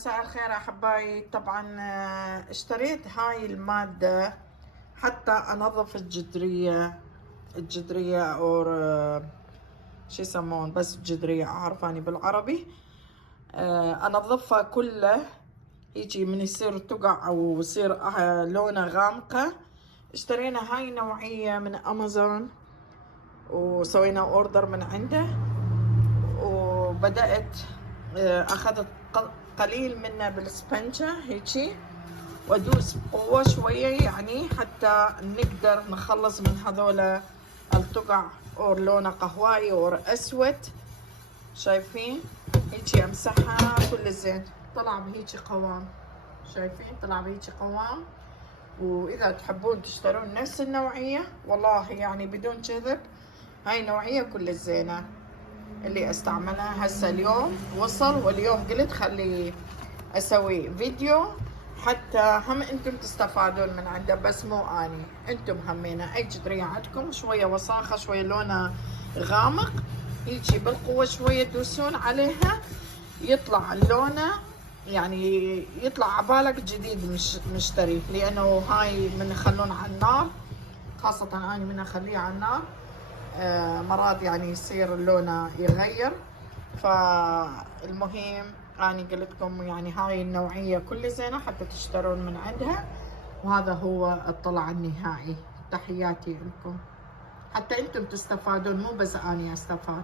مساء الخير احبائي. طبعا اشتريت هاي المادة حتى انظف الجدرية او شو يسمون، بس الجدرية اعرف اني بالعربي. انظفها كله يجي من يصير تقع او يصير لونها غامقة. اشترينا هاي النوعية من امازون وسوينا اوردر من عنده، وبدأت اخذت قليل منه بالسبنجة هيجي وادوس بقوة شوية، يعني حتى نقدر نخلص من هذولا التقع او لونه قهوائي او اسود. شايفين هيجي امسحها كل زين، طلع بهيجي قوام. شايفين طلع بهيجي قوام. واذا تحبون تشترون نفس النوعية والله يعني بدون كذب هاي النوعية كل زينة اللي استعملها هسه. اليوم وصل واليوم قلت خلي اسوي فيديو حتى هم انتم تستفادون من عنده، بس مو اني، انتم همينه. اي جدرية عندكم شويه وساخه شويه لونها غامق يجي بالقوه شويه تدوسون عليها يطلع اللونه، يعني يطلع عبالك جديد مش مشتري، لانه هاي من يخلون على النار، خاصه اني من اخليه على النار مرات يعني يصير لونه يغير. فالمهم أنا قلت لكم يعني هاي النوعية كل زينة حتى تشترون من عندها، وهذا هو الطلع النهائي. تحياتي لكم حتى انتم تستفادون، مو بس أنا استفاد.